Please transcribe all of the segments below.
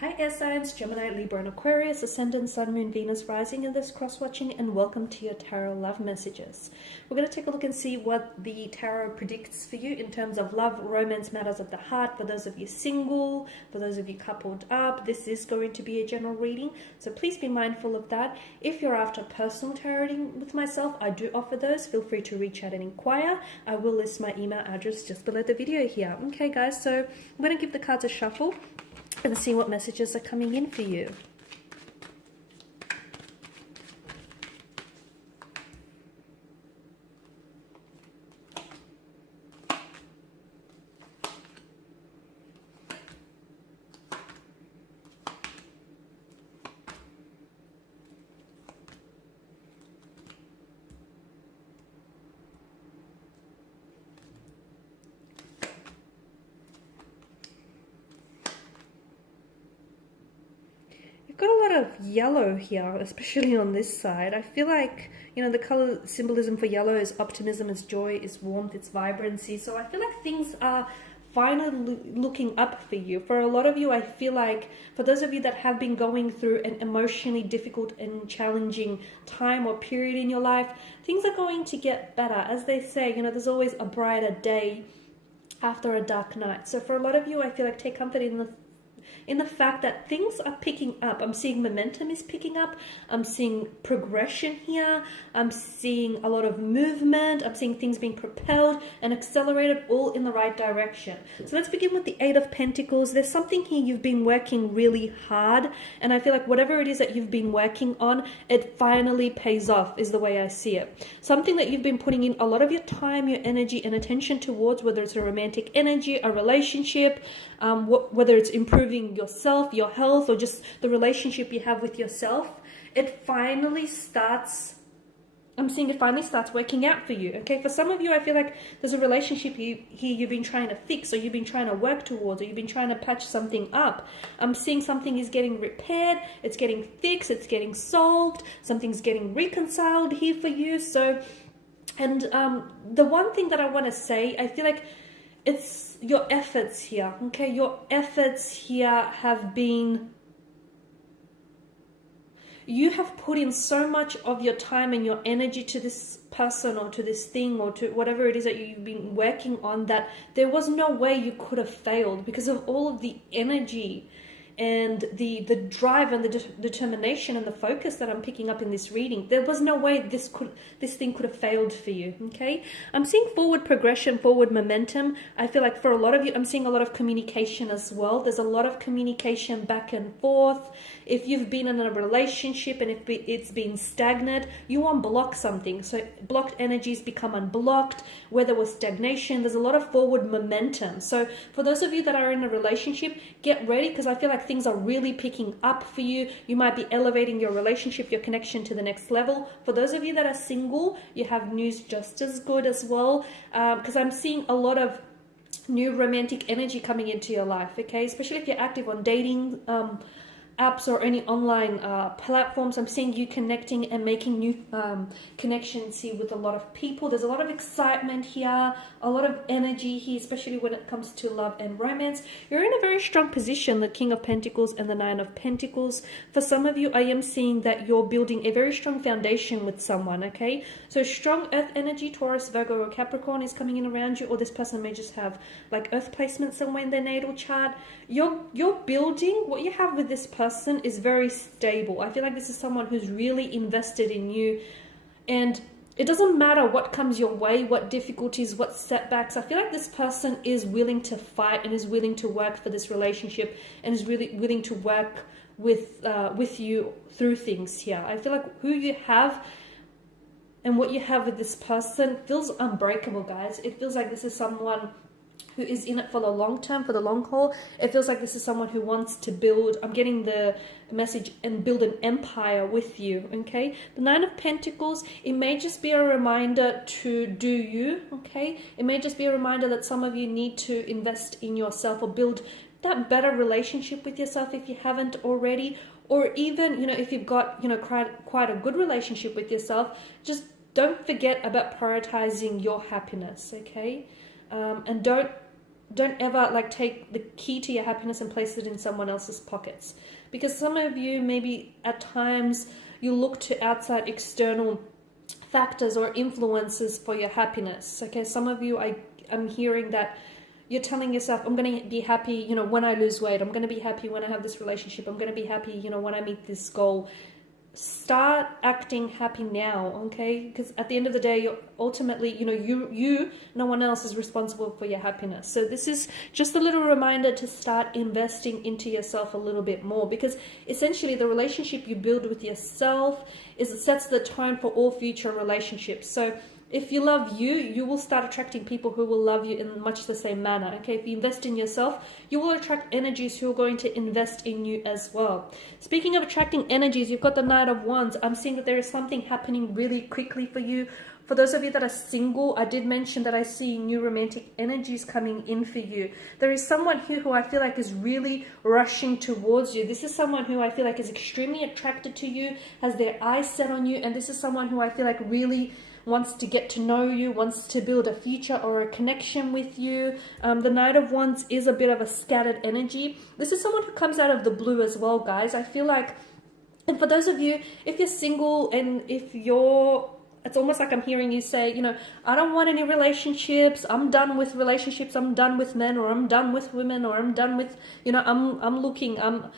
Hi air signs, Gemini, Libra and Aquarius, Ascendant, Sun, Moon, Venus, rising in this cross-watching, and welcome to your tarot love messages. We're going to take a look and see what the tarot predicts for you in terms of love, romance, matters of the heart. For those of you single, for those of you coupled up, this is going to be a general reading, so please be mindful of that. If you're after personal tarot reading with myself, I do offer those. Feel free to reach out and inquire. I will list my email address just below the video here. Okay guys, so I'm going to give the cards a shuffle and see what messages are coming in for you. Got a lot of yellow here, especially on this side. I feel like, you know, the color symbolism for yellow is optimism, is joy, is warmth, it's vibrancy. So I feel like things are finally looking up for you. For a lot of you, I feel like, for those of you that have been going through an emotionally difficult and challenging time or period in your life, things are going to get better. As they say, you know, there's always a brighter day after a dark night. So for a lot of you, I feel like take comfort in the fact that things are picking up. I'm seeing momentum is picking up. I'm seeing progression here. I'm seeing a lot of movement. I'm seeing things being propelled and accelerated all in the right direction. So let's begin with the Eight of Pentacles. There's something here you've been working really hard, and I feel like whatever it is that you've been working on, it finally pays off, is the way I see it. Something that you've been putting in a lot of your time, your energy and attention towards, whether it's a romantic energy, a relationship, whether it's improving yourself, your health, or just the relationship you have with yourself, it finally starts, I'm seeing it finally starts working out for you. Okay, for some of you, I feel like there's a relationship here you've been trying to fix, or you've been trying to work towards, or you've been trying to patch something up. I'm seeing something is getting repaired, it's getting fixed, it's getting solved, something's getting reconciled here for you. So, and the one thing that I want to say, I feel like it's your efforts here, okay? Your efforts here have been, you have put in so much of your time and your energy to this person or to this thing or to whatever it is that you've been working on, that there was no way you could have failed because of all of the energy and the drive and the determination and the focus that I'm picking up in this reading. There was no way this thing could have failed for you, okay? I'm seeing forward progression, forward momentum. I feel like for a lot of you, I'm seeing a lot of communication as well. There's a lot of communication back and forth. If you've been in a relationship and if it's been stagnant, you unblock something. So blocked energies become unblocked. Where there was stagnation, there's a lot of forward momentum. So for those of you that are in a relationship, get ready, because I feel like things are really picking up for you. You might be elevating your relationship, your connection to the next level. For those of you that are single, you have news just as good as well, because I'm seeing a lot of new romantic energy coming into your life, okay? Especially if you're active on dating apps or any online platforms. I'm seeing you connecting and making new connections here with a lot of people. There's a lot of excitement here, a lot of energy here, especially when it comes to love and romance. You're in a very strong position, the King of Pentacles and the Nine of Pentacles. For some of you, I am seeing that you're building a very strong foundation with someone, okay? So strong earth energy, Taurus, Virgo or Capricorn is coming in around you, or this person may just have like earth placement somewhere in their natal chart. You're building, what you have with this person is very stable. I feel like this is someone who's really invested in you, and it doesn't matter what comes your way, what difficulties, what setbacks. I feel like this person is willing to fight and is willing to work for this relationship and is really willing to work with you through things here. I feel like who you have and what you have with this person feels unbreakable, guys. It feels like this is someone who is in it for the long term, for the long haul. It feels like this is someone who wants to build, I'm getting the message, and build an empire with you, okay? The Nine of Pentacles, it may just be a reminder to do you, okay? It may just be a reminder that some of you need to invest in yourself or build that better relationship with yourself if you haven't already, or even, you know, if you've got, you know, quite a good relationship with yourself, just don't forget about prioritizing your happiness, okay? And don't don't ever like take the key to your happiness and place it in someone else's pockets, because some of you maybe at times you look to outside external factors or influences for your happiness. Okay, some of you, I'm hearing that you're telling yourself, I'm going to be happy, you know, when I lose weight. I'm going to be happy when I have this relationship. I'm going to be happy, you know, when I meet this goal. Start acting happy now, okay? Because at the end of the day, you're ultimately, you know, you, no one else is responsible for your happiness. So this is just a little reminder to start investing into yourself a little bit more, because essentially the relationship you build with yourself sets the tone for all future relationships. So if you love you, you will start attracting people who will love you in much the same manner. Okay, if you invest in yourself, you will attract energies who are going to invest in you as well. Speaking of attracting energies, you've got the Knight of Wands. I'm seeing that there is something happening really quickly for you. For those of you that are single, I did mention that I see new romantic energies coming in for you. There is someone here who I feel like is really rushing towards you. This is someone who I feel like is extremely attracted to you, has their eyes set on you, and this is someone who I feel like really wants to get to know you, wants to build a future or a connection with you. The Knight of Wands is a bit of a scattered energy. This is someone who comes out of the blue as well, guys. I feel like, and for those of you, if you're single and if you're, it's almost like I'm hearing you say, you know, I don't want any relationships. I'm done with relationships. I'm done with men, or I'm done with women, or I'm done with, you know, I'm looking out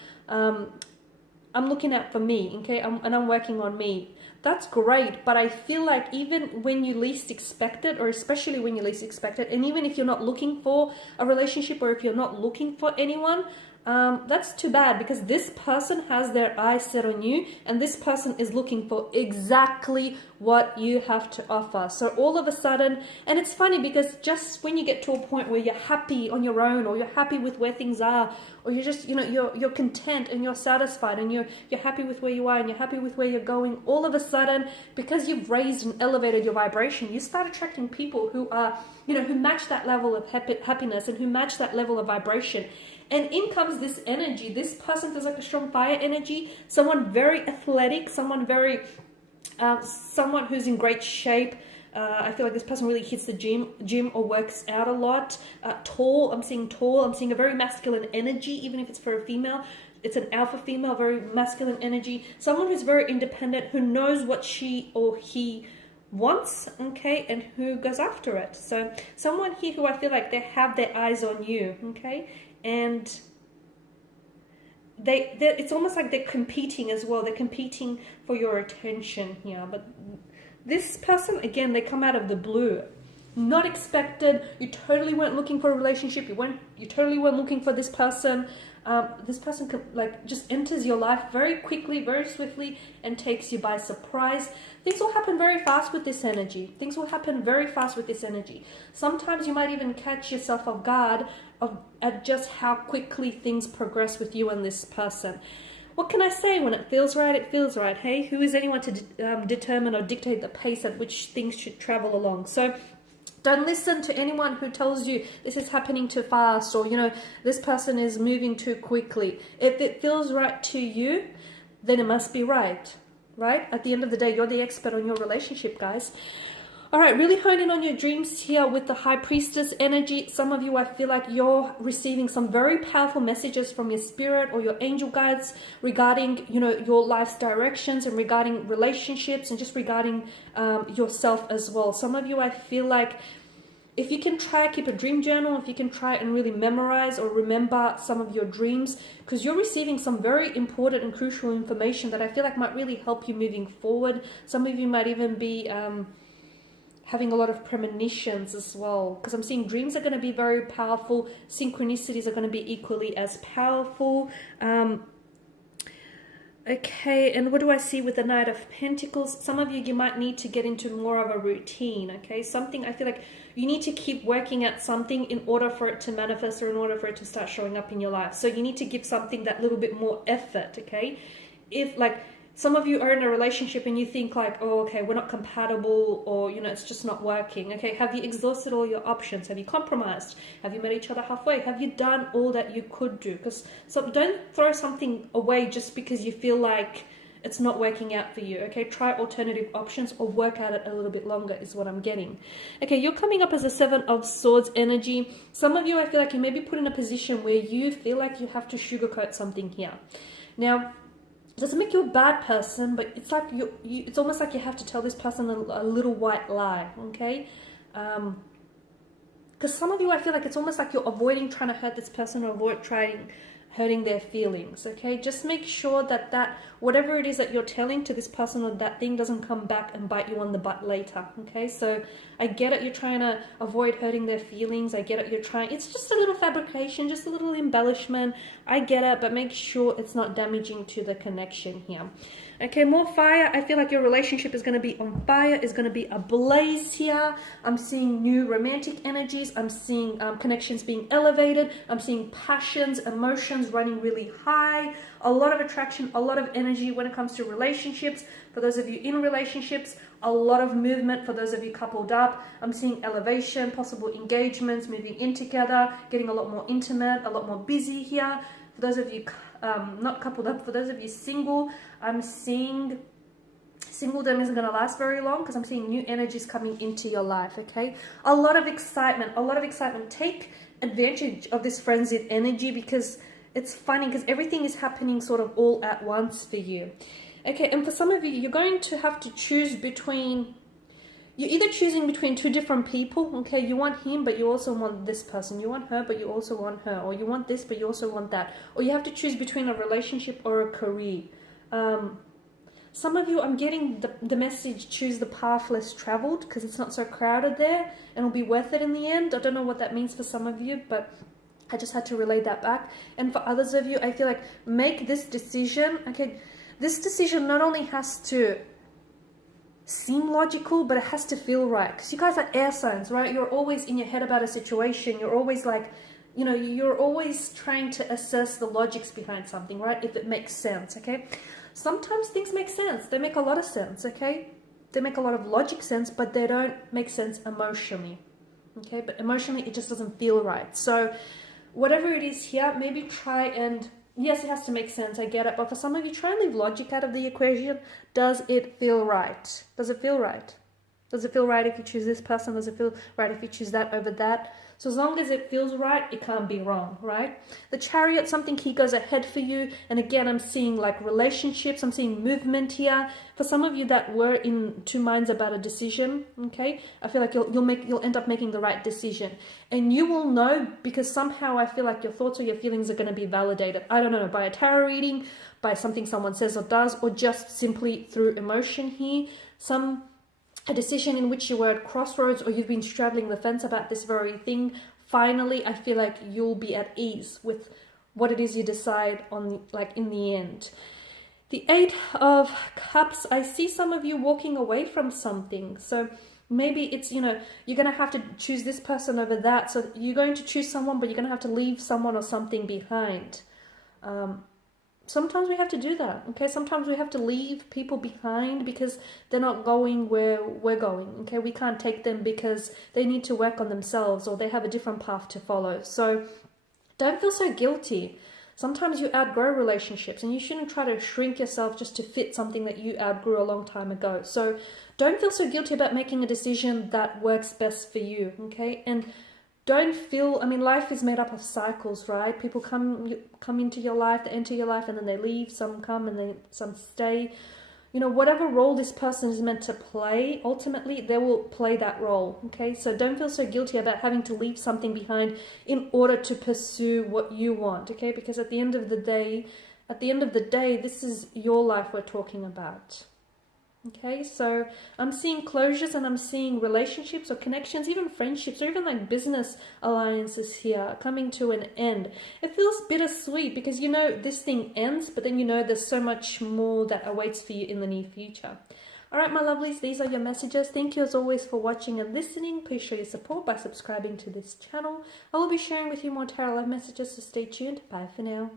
for me, okay? And I'm working on me. That's great, but I feel like even when you least expect it, or especially when you least expect it, and even if you're not looking for a relationship, or if you're not looking for anyone, that's too bad, because this person has their eyes set on you, and this person is looking for exactly what you have to offer. So all of a sudden, and it's funny because just when you get to a point where you're happy on your own, or you're happy with where things are, or you're just, you know, you're content and you're satisfied and you're happy with where you are and you're happy with where you're going, all of a sudden, because you've raised and elevated your vibration, you start attracting people who are, you know, who match that level of happiness and who match that level of vibration. And in comes this energy. This person feels like a strong fire energy, someone very athletic, someone who's in great shape. I feel like this person really hits the gym or works out a lot. Tall, I'm seeing a very masculine energy, even if it's for a female. It's an alpha female, very masculine energy. Someone who's very independent, who knows what she or he wants, okay, and who goes after it. So someone here who I feel like they have their eyes on you, okay, and it's almost like they're competing as well. They're competing for your attention here. But this person, again, they come out of the blue. Not expected. You totally weren't looking for a relationship. You totally weren't looking for this person. This person just enters your life very quickly, very swiftly, and takes you by surprise. Things will happen very fast with this energy. Sometimes you might even catch yourself off guard at just how quickly things progress with you and this person. What can I say? When it feels right, it feels right. Hey, who is anyone to determine or dictate the pace at which things should travel along? So don't listen to anyone who tells you this is happening too fast, or, you know, this person is moving too quickly. If it feels right to you, then it must be right, right? At the end of the day, you're the expert on your relationship, guys. All right, really hone in on your dreams here with the High Priestess energy. Some of you, I feel like you're receiving some very powerful messages from your spirit or your angel guides regarding, you know, your life's directions, and regarding relationships, and just regarding yourself as well. Some of you, I feel like, if you can try keep a dream journal, if you can try and really memorize or remember some of your dreams, because you're receiving some very important and crucial information that I feel like might really help you moving forward. Some of you might even be having a lot of premonitions as well, because I'm seeing dreams are going to be very powerful. Synchronicities are going to be equally as powerful. Okay, and what do I see with the Knight of Pentacles? Some of you might need to get into more of a routine, okay? Something, I feel like you need to keep working at something in order for it to manifest, or in order for it to start showing up in your life. So you need to give something that little bit more effort, okay? If, like, some of you are in a relationship and you think like, oh, okay, we're not compatible, or, you know, it's just not working. Okay, have you exhausted all your options? Have you compromised? Have you met each other halfway? Have you done all that you could do? Because don't throw something away just because you feel like it's not working out for you, okay? Try alternative options or work at it a little bit longer is what I'm getting. Okay, you're coming up as a Seven of Swords energy. Some of you, I feel like you may be put in a position where you feel like you have to sugarcoat something here. Now, it doesn't make you a bad person, but it's like it's almost like you have to tell this person a little white lie, okay? Because some of you, I feel like it's almost like you're avoiding trying to hurt this person or avoid hurting their feelings, okay? Just make sure that whatever it is that you're telling to this person or that thing doesn't come back and bite you on the butt later, okay? So I get it, you're trying to avoid hurting their feelings. I get it, it's just a little fabrication, just a little embellishment. I get it, but make sure it's not damaging to the connection here. Okay, more fire. I feel like your relationship is going to be on fire, is going to be ablaze here. I'm seeing new romantic energies. I'm seeing connections being elevated. I'm seeing passions, emotions running really high. A lot of attraction, a lot of energy when it comes to relationships. For those of you in relationships, a lot of movement. For those of you coupled up, I'm seeing elevation, possible engagements, moving in together, getting a lot more intimate, a lot more busy here. For those of you not coupled up, for those of you single, I'm seeing singledom isn't going to last very long because I'm seeing new energies coming into your life, okay? A lot of excitement, a lot of excitement. Take advantage of this frenzied energy because it's funny because everything is happening sort of all at once for you. Okay, and for some of you, you're going to have to choose between... You're either choosing between two different people, okay? You want him, but you also want this person. You want her, but you also want her. Or you want this, but you also want that. Or you have to choose between a relationship or a career. Some of you, I'm getting the message, choose the path less traveled because it's not so crowded there and it'll be worth it in the end. I don't know what that means for some of you, but I just had to relay that back. And for others of you, I feel like make this decision, okay? This decision not only has to seem logical, but it has to feel right because you guys are air signs, right? You're always in your head about a situation. You're always like, you know, you're always trying to assess the logics behind something, right? If it makes sense, okay? Sometimes things make sense. They make a lot of sense, okay? They make a lot of logic sense, but they don't make sense emotionally, okay? But emotionally, it just doesn't feel right. So whatever it is here, maybe try and... Yes, it has to make sense, I get it. But for some of you, try and leave logic out of the equation. Does it feel right? Does it feel right? Does it feel right if you choose this person? Does it feel right if you choose that over that? So as long as it feels right, it can't be wrong, right? The Chariot, something key goes ahead for you. And again, I'm seeing like relationships. I'm seeing movement here. For some of you that were in two minds about a decision, okay? I feel like you'll end up making the right decision. And you will know because somehow I feel like your thoughts or your feelings are going to be validated. I don't know, by a tarot reading, by something someone says or does, or just simply through emotion here. A decision in which you were at crossroads or you've been straddling the fence about this very thing. Finally, I feel like you'll be at ease with what it is you decide on, like in the end. The Eight of Cups, I see some of you walking away from something. So maybe it's, you know, you're going to have to choose this person over that. So you're going to choose someone, but you're going to have to leave someone or something behind. Sometimes we have to do that, okay? Sometimes we have to leave people behind because they're not going where we're going, okay? We can't take them because they need to work on themselves or they have a different path to follow. So don't feel so guilty. Sometimes you outgrow relationships and you shouldn't try to shrink yourself just to fit something that you outgrew a long time ago. So don't feel so guilty about making a decision that works best for you, okay? And don't feel, I mean, life is made up of cycles, right? People come into your life, they enter your life and then they leave. Some come and then some stay. You know, whatever role this person is meant to play, ultimately they will play that role, okay? So don't feel so guilty about having to leave something behind in order to pursue what you want, okay? Because at the end of the day, this is your life we're talking about. Okay, so I'm seeing closures and I'm seeing relationships or connections, even friendships or even like business alliances here coming to an end. It feels bittersweet because you know this thing ends, but then you know there's so much more that awaits for you in the near future. All right, my lovelies, these are your messages. Thank you as always for watching and listening. Please show your support by subscribing to this channel. I will be sharing with you more tarot love messages, so stay tuned. Bye for now.